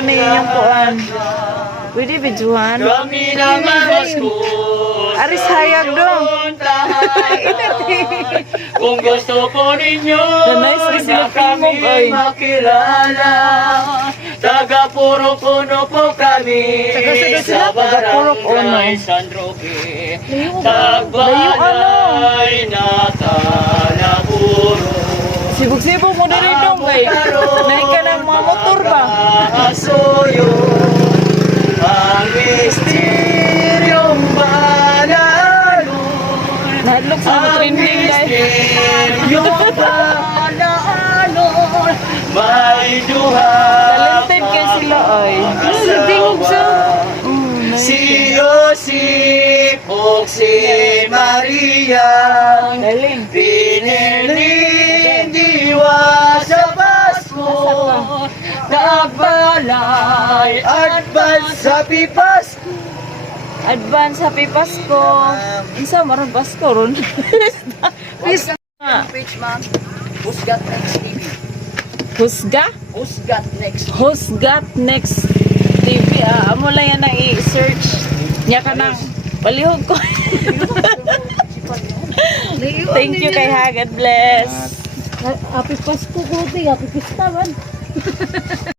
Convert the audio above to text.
ko na inyong kuan. Pwede videohan. Kami naman ko. Aris hayag dong. Kung gusto ko ninyo Ganay, sila kami tingog, ay. makilala. Taga Puro Puno po kami sa Puro Puno. Barangay San Roque. Layo, Tagbalay na Talapuro. Sibog-sibog mo din dong kay. Naik ka ng mga motor ba? Asuyo ang misteryong banalo. Nahadlok sa mga trending guys. Misteryong banalo. May duha. Talented kay sila ay. Tingog sa. Si Joseph o si Maria. Galing. Pinilindiwa sa Pasko. Nagbalay advance sa pipas. Advance happy Pasko. Isa maron Pasko ron. Pista. Page ma'am. Husgat Next TV. Husga? Husgat Next. Husgat Next TV. Amo lang yan ang i-search. Nya ka nang palihog ko. Thank you kay Ha. God bless. Happy Pasko ko, happy pista man.